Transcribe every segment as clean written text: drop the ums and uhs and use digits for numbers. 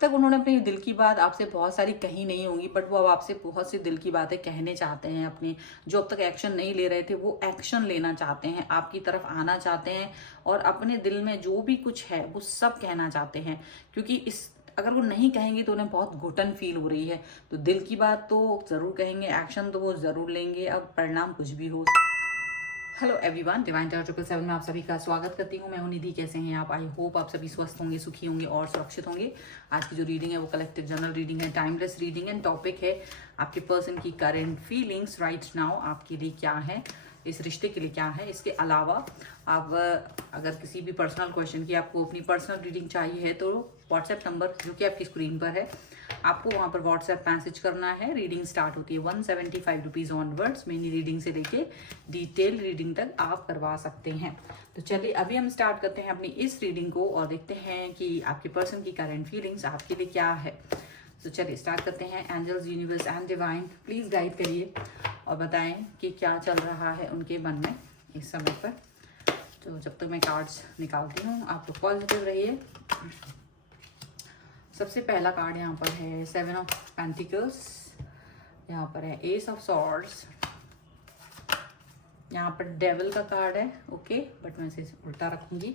तक उन्होंने अपने दिल की बात आपसे बहुत सारी कही नहीं होंगी, बट वो अब आपसे बहुत सी दिल की बातें कहने चाहते हैं। अपने जो अब तक एक्शन नहीं ले रहे थे वो एक्शन लेना चाहते हैं, आपकी तरफ आना चाहते हैं और अपने दिल में जो भी कुछ है वो सब कहना चाहते हैं। क्योंकि इस अगर वो नहीं कहेंगे तो उन्हें बहुत घुटन फील हो रही है। तो दिल की बात तो जरूर कहेंगे, एक्शन तो वो जरूर लेंगे, अब परिणाम कुछ भी हो। हेलो एवरीवन, डिवाइन टावर 777 में आप सभी का स्वागत करती हूँ। मैं हूं निधि। कैसे हैं आप? आई होप आप सभी स्वस्थ होंगे, सुखी होंगे और सुरक्षित होंगे। आज की जो रीडिंग है वो कलेक्टिव जनरल रीडिंग है, टाइमलेस रीडिंग एंड टॉपिक है आपके पर्सन की करंट फीलिंग्स राइट नाउ आपके लिए क्या है, इस रिश्ते के लिए क्या है। इसके अलावा आप अगर किसी भी पर्सनल क्वेश्चन की आपको अपनी पर्सनल रीडिंग चाहिए है तो व्हाट्सएप नंबर जो कि आपकी स्क्रीन पर है, आपको वहाँ पर व्हाट्सएप मैसेज करना है। रीडिंग स्टार्ट होती है 175 रुपीज़ ऑनवर्ड्स। मिनी रीडिंग से लेके डिटेल रीडिंग तक आप करवा सकते हैं। तो चलिए अभी हम स्टार्ट करते हैं अपनी इस रीडिंग को और देखते हैं कि आपके पर्सन की करंट फीलिंग्स आपके लिए क्या है। तो चलिए स्टार्ट करते हैं। Angels, universe and divine please guide करिए और बताएं कि क्या चल रहा है उनके मन में इस समय पर। तो जब तक मैं कार्ड्स निकालती हूँ आप लोग पॉजिटिव रहिए। सबसे पहला कार्ड यहाँ पर है 7 ऑफ पेंटिकल्स, यहाँ पर है एस ऑफ सॉर्ड्स, यहाँ पर डेविल का कार्ड है। ओके, बट मैं इसे उल्टा रखूंगी।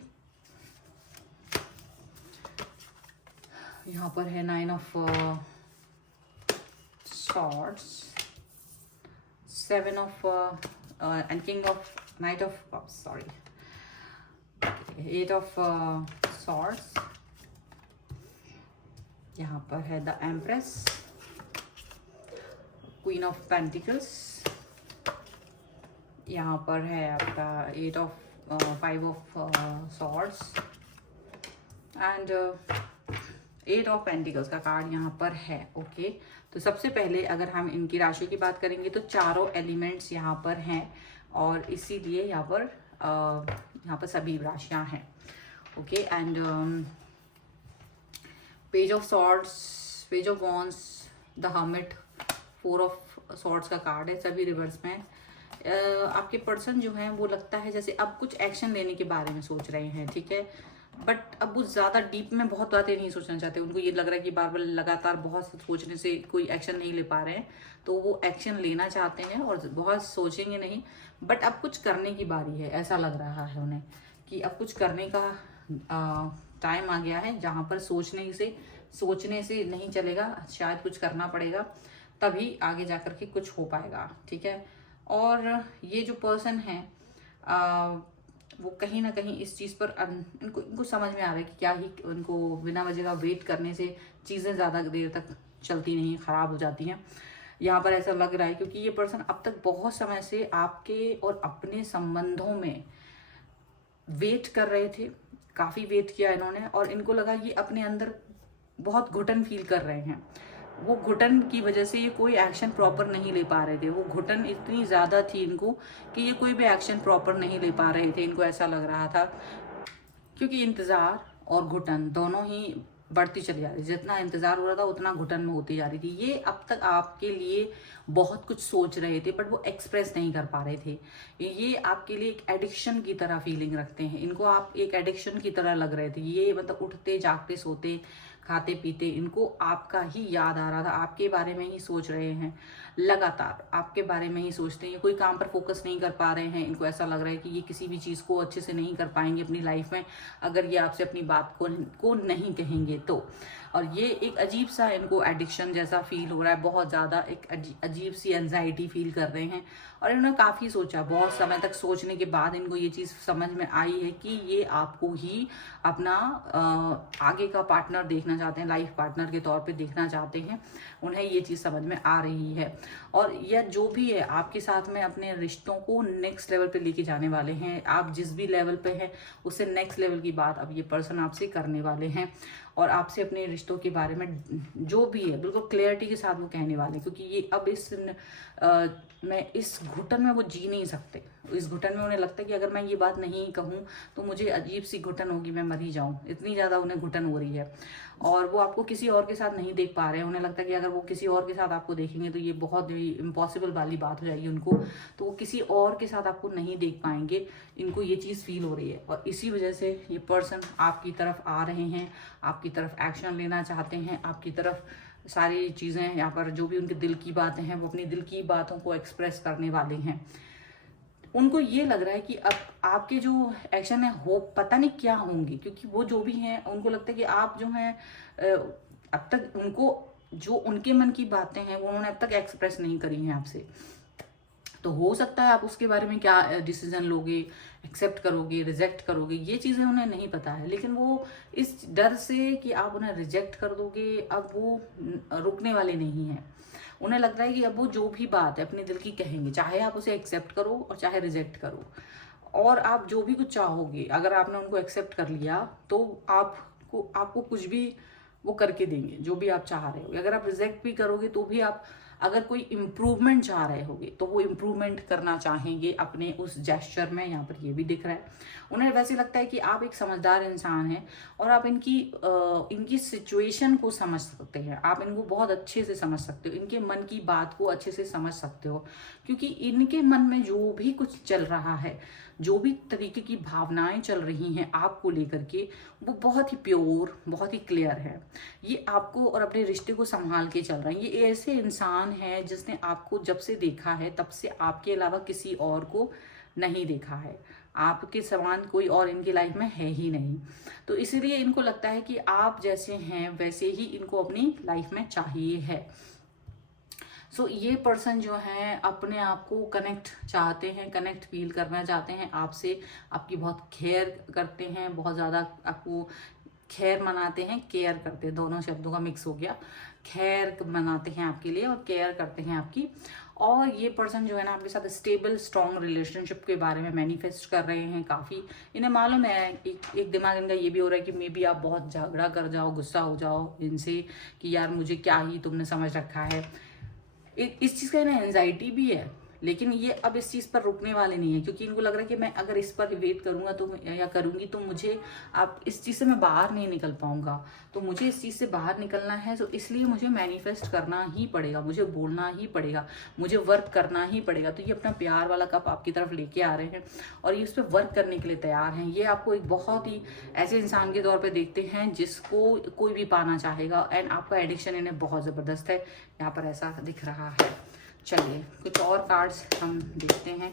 यहाँ पर है 9 of swords, 7 of and king of night of sorry 8 of swords, यहाँ पर है the empress, queen of pentacles, यहाँ पर है आपका 5 of swords and 8 of pentacles का कार्ड यहाँ पर है। ओके, तो सबसे पहले अगर हम इनकी राशि की बात करेंगे तो चारों एलिमेंट्स यहाँ पर हैं और इसीलिए यहाँ पर सभी राशियाँ हैं। Okay, and page of swords, page of wands, the hermit, 4 of swords का कार्ड है, सभी रिवर्स में। आपके पर्सन जो हैं वो लगता है जैसे अब कुछ एक्शन लेने के बारे में सोच रहे हैं, ठीक है, बट अब वो ज़्यादा डीप में बहुत बातें नहीं सोचना चाहते। उनको ये लग रहा है कि बार बार लगातार बहुत सोचने से कोई एक्शन नहीं ले पा रहे हैं, तो वो एक्शन लेना चाहते हैं और बहुत सोचेंगे नहीं, बट अब कुछ करने की बारी है। ऐसा लग रहा है उन्हें कि अब कुछ करने का टाइम आ गया है, जहाँ पर सोचने से नहीं चलेगा, शायद कुछ करना पड़ेगा तभी आगे जाकर के कुछ हो पाएगा, ठीक है। और ये जो पर्सन है वो कहीं ना कहीं इस चीज़ पर इनको समझ में आ रहा है कि क्या ही उनको बिना वजह का वेट करने से चीज़ें ज़्यादा देर तक चलती नहीं, ख़राब हो जाती हैं। यहाँ पर ऐसा लग रहा है क्योंकि ये पर्सन अब तक बहुत समय से आपके और अपने संबंधों में वेट कर रहे थे, काफ़ी वेट किया इन्होंने और इनको लगा ये अपने अंदर बहुत घुटन फील कर रहे हैं। वो घुटन की वजह से ये कोई एक्शन प्रॉपर नहीं ले पा रहे थे। वो घुटन इतनी ज़्यादा थी इनको कि ये कोई भी एक्शन प्रॉपर नहीं ले पा रहे थे, इनको ऐसा लग रहा था। क्योंकि इंतज़ार और घुटन दोनों ही बढ़ती चली जा रही, जितना इंतज़ार हो रहा था उतना घुटन में होती जा रही थी। ये अब तक आपके लिए बहुत कुछ सोच रहे थे बट वो एक्सप्रेस नहीं कर पा रहे थे। ये आपके लिए एक एडिक्शन की तरह फीलिंग रखते हैं, इनको आप एक एडिक्शन की तरह लग रहे थे। ये मतलब उठते जागते सोते खाते पीते इनको आपका ही याद आ रहा था, आपके बारे में ही सोच रहे हैं, लगातार आपके बारे में ही सोचते हैं। ये कोई काम पर फोकस नहीं कर पा रहे हैं, इनको ऐसा लग रहा है कि ये किसी भी चीज़ को अच्छे से नहीं कर पाएंगे अपनी लाइफ में अगर ये आपसे अपनी बात को नहीं कहेंगे तो। और ये एक अजीब सा इनको एडिक्शन जैसा फील हो रहा है, बहुत ज़्यादा एक अजीब सी एंजाइटी फील कर रहे हैं। और इन्होंने काफ़ी सोचा, बहुत समय तक सोचने के बाद इनको ये चीज़ समझ में आई है कि ये आपको ही अपना आगे का पार्टनर देखना चाहते हैं, लाइफ पार्टनर के तौर पे देखना चाहते हैं। उन्हें ये चीज़ समझ में आ रही है और यह जो भी है आपके साथ में अपने रिश्तों को नेक्स्ट लेवल पे लेके जाने वाले हैं। आप जिस भी लेवल पे हैं उससे नेक्स्ट लेवल की बात अब ये पर्सन आपसे करने वाले हैं और आपसे अपने रिश्तों के बारे में जो भी है बिल्कुल क्लियरिटी के साथ वो कहने वाले हैं। क्योंकि ये अब इस घुटन में वो जी नहीं सकते। इस घुटन में उन्हें लगता है कि अगर मैं ये बात नहीं कहूँ तो मुझे अजीब सी घुटन होगी, मैं मर ही जाऊँ, इतनी ज़्यादा उन्हें घुटन हो रही है। और वो आपको किसी और के साथ नहीं देख पा रहे हैं। उन्हें लगता है कि अगर वो किसी और के साथ आपको देखेंगे तो ये बहुत ही इम्पॉसिबल वाली बात हो जाएगी उनको, तो वो किसी और के साथ आपको नहीं देख पाएंगे। इनको ये चीज़ फील हो रही है और इसी वजह से ये पर्सन आपकी तरफ आ रहे हैं, आपके आपकी तरफ एक्शन लेना चाहते हैं, आपकी तरफ सारी चीज़ें यहाँ पर जो भी उनके दिल की बातें हैं वो अपनी दिल की बातों को एक्सप्रेस करने वाले हैं। उनको ये लग रहा है कि अब आपके जो एक्शन है हो पता नहीं क्या होंगे, क्योंकि वो जो भी हैं उनको लगता है कि आप जो हैं अब तक उनको जो उनके मन की बातें हैं वो उन्होंने अब तक एक्सप्रेस नहीं करी हैं आपसे। तो हो सकता है आप उसके बारे में क्या डिसीजन लोगे, एक्सेप्ट करोगे, रिजेक्ट करोगे, ये चीज़ें उन्हें नहीं पता है। लेकिन वो इस डर से कि आप उन्हें रिजेक्ट कर दोगे, अब वो रुकने वाले नहीं हैं। उन्हें लग रहा है कि अब वो जो भी बात है अपने दिल की कहेंगे, चाहे आप उसे एक्सेप्ट करो और चाहे रिजेक्ट करो। और आप जो भी कुछ चाहोगे, अगर आपने उनको एक्सेप्ट कर लिया तो आपको कुछ भी वो करके देंगे, जो भी आप चाह रहे हो। अगर आप रिजेक्ट भी करोगे तो भी आप अगर कोई इम्प्रूवमेंट चाह रहे होगे तो वो इम्प्रूवमेंट करना चाहेंगे अपने उस जेस्चर में। यहाँ पर ये भी दिख रहा है। उन्हें वैसे लगता है कि आप एक समझदार इंसान हैं और आप इनकी सिचुएशन को समझ सकते हैं, आप इनको बहुत अच्छे से समझ सकते हो, इनके मन की बात को अच्छे से समझ सकते हो, क्योंकि इनके मन में जो भी कुछ चल रहा है, जो भी तरीके की भावनाएं चल रही हैं आपको लेकर के, वो बहुत ही प्योर, बहुत ही क्लियर है। ये आपको और अपने रिश्ते को संभाल के चल रहे हैं। ये ऐसे इंसान है जिसने आपको जब से देखा है तब से आपके अलावा किसी और को नहीं देखा है। आपके समान कोई और इनकी लाइफ में है ही नहीं। तो इसीलिए इनको लगता है कि आप जैसे हैं वैसे ही इनको अपनी लाइफ में चाहिए है। सो ये पर्सन जो है अपने आप को कनेक्ट चाहते हैं, कनेक्ट फील करना चाहते हैं आपसे, आपकी बहुत केयर करते हैं, बहुत ज़्यादा आपको खैर मनाते हैं, केयर करते हैं, दोनों शब्दों का मिक्स हो गया। खैर मनाते हैं आपके लिए और केयर करते हैं आपकी। और ये पर्सन जो है ना आपके साथ स्टेबल स्ट्रॉन्ग रिलेशनशिप के बारे में मैनिफेस्ट कर रहे हैं काफ़ी। इन्हें मालूम है, एक दिमाग इनका ये भी हो रहा है कि मे बी आप बहुत झगड़ा कर जाओ, गुस्सा हो जाओ इनसे कि यार मुझे क्या ही तुमने समझ रखा है। इस चीज़ का इन्हें एंजाइटी भी है, लेकिन ये अब इस चीज़ पर रुकने वाले नहीं है, क्योंकि इनको लग रहा है कि मैं अगर इस पर वेट करूंगा तो या करूंगी तो मुझे अब इस चीज़ से मैं बाहर नहीं निकल पाऊंगा। तो मुझे इस चीज़ से बाहर निकलना है, तो इसलिए मुझे मैनिफेस्ट करना ही पड़ेगा, मुझे बोलना ही पड़ेगा, मुझे वर्क करना ही पड़ेगा। तो ये अपना प्यार वाला कप आपकी तरफ लेके आ रहे हैं और ये उस पर वर्क करने के लिए तैयार हैं। ये आपको एक बहुत ही ऐसे इंसान के तौर पर देखते हैं जिसको कोई भी पाना चाहेगा, एंड आपका एडिक्शन इन्हें बहुत ज़बरदस्त है, यहाँ पर ऐसा दिख रहा है। चलिए कुछ और कार्ड्स हम देखते हैं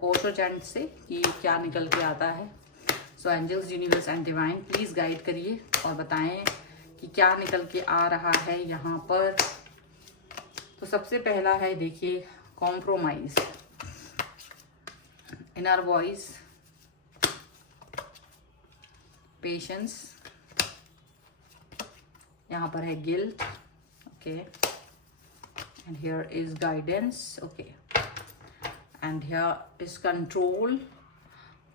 ओशो चैंट से कि क्या निकल के आता है। So angels, universe and divine please guide करिए और बताएं कि क्या निकल के आ रहा है यहाँ पर। तो सबसे पहला है, देखिए, कॉम्प्रोमाइज, इनर वॉइस, पेशेंस, यहाँ पर है guilt, okay, and here is guidance, okay, and here is control,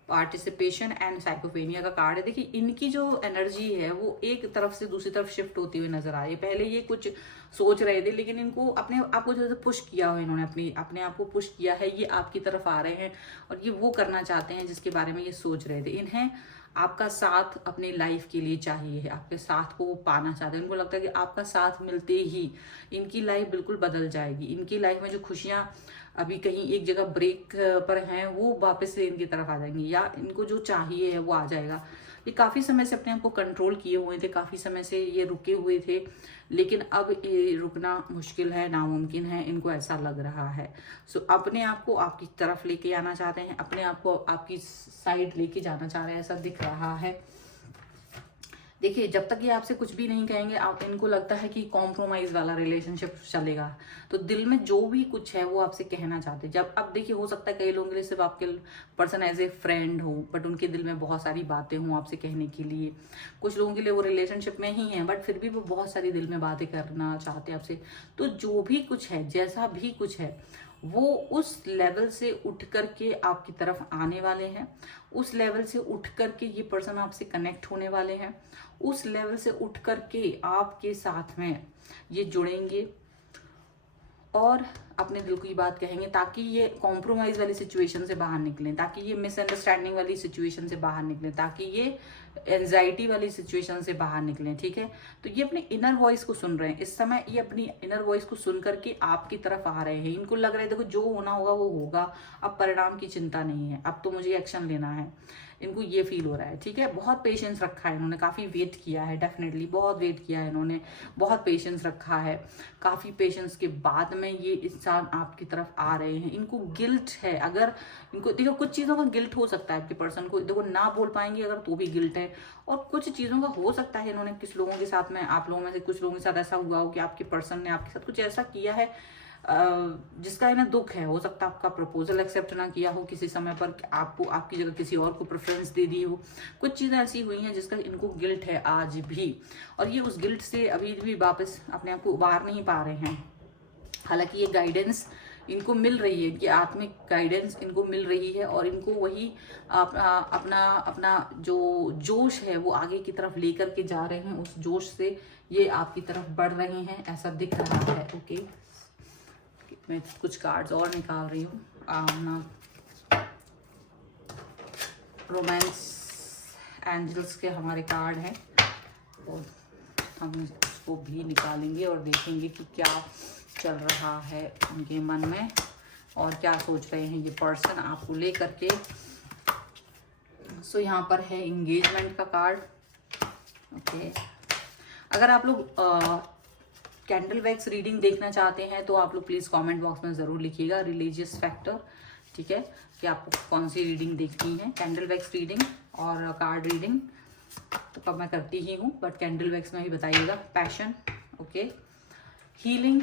participation and साइकोफेनिया का कार्ड है। देखिए इनकी जो एनर्जी है वो एक तरफ से दूसरी तरफ शिफ्ट होती हुई नजर आ रही है। पहले ये कुछ सोच रहे थे, लेकिन इनको अपने आप को जो पुश किया हो, इन्होंने अपने आप को पुश किया है, ये आपकी तरफ आ रहे हैं और ये वो करना चाहते हैं जिसके बारे में ये सोच रहे थे। इन्हें आपका साथ अपनी लाइफ के लिए चाहिए है, आपके साथ को वो पाना चाहते हैं। इनको लगता है कि आपका साथ मिलते ही इनकी लाइफ बिल्कुल बदल जाएगी। इनकी लाइफ में जो खुशियाँ अभी कहीं एक जगह ब्रेक पर हैं वो वापस से इनकी तरफ आ जाएंगी, या इनको जो चाहिए है वो आ जाएगा। ये काफ़ी समय से अपने आप को कंट्रोल किए हुए थे, काफ़ी समय से ये रुके हुए थे, लेकिन अब ये रुकना मुश्किल है, नामुमकिन है, इनको ऐसा लग रहा है। सो अपने आप को आपकी तरफ लेके आना चाहते हैं, अपने आप को आपकी साइड लेके जाना चाह रहे हैं, ऐसा दिख रहा है। देखिए जब तक ये आपसे कुछ भी नहीं कहेंगे, आप इनको लगता है कि कॉम्प्रोमाइज वाला रिलेशनशिप चलेगा। तो दिल में जो भी कुछ है वो आपसे कहना चाहते हैं। जब अब देखिए हो सकता है कई लोगों के लिए सिर्फ आपके पर्सन एज ए फ्रेंड हो, बट उनके दिल में बहुत सारी बातें हों आपसे कहने के लिए। कुछ लोगों के लिए वो रिलेशनशिप में ही है, बट फिर भी वो बहुत सारी दिल में बातें करना चाहते हैं आपसे। तो जो भी कुछ है, जैसा भी कुछ है, वो उस लेवल से उठ करके आपकी तरफ आने वाले हैं। उस लेवल से उठ करके ये पर्सन आपसे कनेक्ट होने वाले हैं। उस लेवल से उठ करके आपके साथ में ये जुड़ेंगे और अपने दिल की बात कहेंगे, ताकि ये कॉम्प्रोमाइज वाली सिचुएशन से बाहर निकलें, ताकि ये मिसअंडरस्टैंडिंग वाली सिचुएशन से बाहर निकलें, ताकि ये एंजाइटी वाली सिचुएशन से बाहर निकलें। ठीक है, तो ये अपने इनर वॉइस को सुन रहे हैं इस समय। ये अपनी इनर वॉइस को सुन करके आपकी तरफ आ रहे हैं। इनको लग रहा है देखो जो होना होगा वो होगा, अब परिणाम की चिंता नहीं है, अब तो मुझे एक्शन लेना है। इनको ये फील हो रहा है, ठीक है। बहुत पेशेंस रखा है इन्होंने, काफ़ी वेट किया है, डेफिनेटली बहुत वेट किया है इन्होंने, बहुत पेशेंस रखा है। काफ़ी पेशेंस के बाद में ये इंसान आपकी तरफ आ रहे हैं। इनको गिल्ट है, अगर इनको देखो कुछ चीज़ों का गिल्ट हो सकता है आपके पर्सन को, देखो ना बोल पाएंगे अगर तो भी गिल्ट है, और कुछ चीज़ों का हो सकता है इन्होंने किस लोगों के साथ में, आप लोगों में से कुछ लोगों के साथ ऐसा हुआ हो कि आपके पर्सन ने आपके साथ कुछ ऐसा किया है जिसका इन्हें दुख है। हो सकता है आपका प्रपोजल एक्सेप्ट ना किया हो किसी समय पर, आपको आपकी जगह किसी और को प्रेफरेंस दे दी हो। कुछ चीज़ें ऐसी हुई हैं जिसका इनको गिल्ट है आज भी, और ये उस गिल्ट से अभी भी वापस अपने आप को उबार नहीं पा रहे हैं। हालांकि ये गाइडेंस इनको मिल रही है, इनकी आत्मिक गाइडेंस इनको मिल रही है, और इनको वही अपना अपना अपना जो जोश है वो आगे की तरफ लेकर के जा रहे हैं। उस जोश से ये आपकी तरफ बढ़ रहे हैं, ऐसा दिख रहा है। ओके, मैं कुछ कार्ड्स और निकाल रही हूँ अपना रोमांस एंजल्स के हमारे कार्ड हैं, तो हम इसको भी निकालेंगे और देखेंगे कि क्या चल रहा है उनके मन में और क्या सोच रहे हैं ये पर्सन आपको लेकर के। सो यहाँ पर है इंगेजमेंट का कार्ड। ओके, अगर आप लोग कैंडल वैक्स रीडिंग देखना चाहते हैं तो आप लोग प्लीज़ कमेंट बॉक्स में ज़रूर लिखिएगा रिलीजियस फैक्टर, ठीक है, कि आपको कौन सी रीडिंग देखनी है, कैंडल वैक्स रीडिंग और कार्ड रीडिंग तो कब मैं करती ही हूँ, बट कैंडल वैक्स में ही बताइएगा। Passion, okay, healing,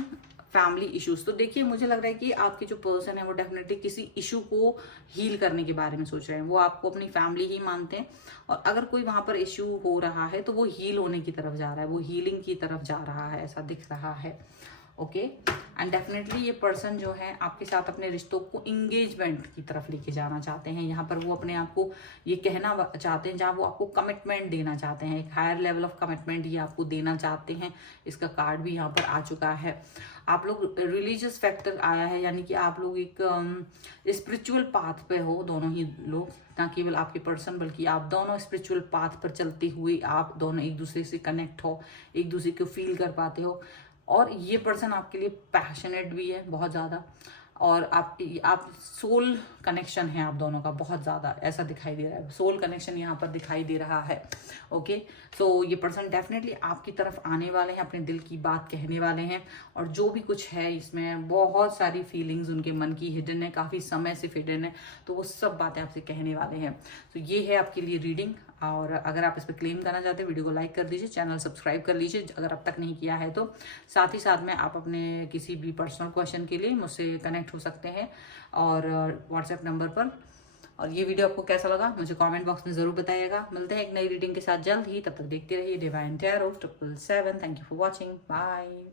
family issues. तो देखिए मुझे लग रहा है कि आपके जो पर्सन है वो डेफिनेटली किसी इशू को हील करने के बारे में सोच रहे हैं। वो आपको अपनी फैमिली ही मानते हैं, और अगर कोई वहां पर इशू हो रहा है तो वो हील होने की तरफ जा रहा है, वो हीलिंग की तरफ जा रहा है, ऐसा दिख रहा है। ओके, एंड डेफिनेटली ये पर्सन जो है आपके साथ अपने रिश्तों को इंगेजमेंट की तरफ लेके जाना चाहते हैं। यहाँ पर वो अपने आप को ये कहना चाहते हैं, जहाँ वो आपको कमिटमेंट देना चाहते हैं, एक हायर लेवल ऑफ कमिटमेंट ये आपको देना चाहते हैं। इसका कार्ड भी यहाँ पर आ चुका है। आप लोग रिलीजियस फैक्टर आया है, यानी कि आप लोग एक स्पिरिचुअल पाथ पे हो, दोनों ही लोग, ना केवल आपके पर्सन बल्कि आप दोनों स्पिरिचुअल पाथ पर चलते हुए आप दोनों एक दूसरे से कनेक्ट हो, एक दूसरे को फील कर पाते हो। और ये पर्सन आपके लिए पैशनेट भी है बहुत ज़्यादा, और आप सोल कनेक्शन है आप दोनों का बहुत ज़्यादा, ऐसा दिखाई दे रहा है, सोल कनेक्शन यहाँ पर दिखाई दे रहा है। ओके, सो ये पर्सन डेफिनेटली आपकी तरफ आने वाले हैं, अपने दिल की बात कहने वाले हैं, और जो भी कुछ है इसमें बहुत सारी फीलिंग्स उनके मन की हिडन है, काफ़ी समय से हिडन है, तो वो सब बातें आपसे कहने वाले हैं। तो ये है आपके लिए रीडिंग, और अगर आप इस पर क्लेम करना चाहते हैं वीडियो को लाइक कर दीजिए, चैनल सब्सक्राइब कर लीजिए अगर अब तक नहीं किया है तो। साथ ही साथ में आप अपने किसी भी पर्सनल क्वेश्चन के लिए मुझसे कनेक्ट हो सकते हैं और व्हाट्सएप नंबर पर। और ये वीडियो आपको कैसा लगा मुझे कमेंट बॉक्स में ज़रूर बताइएगा। मिलते हैं एक नई रीडिंग के साथ जल्द ही, तब तक देखते रहिए divine tarot 777। Thank you for watching, bye.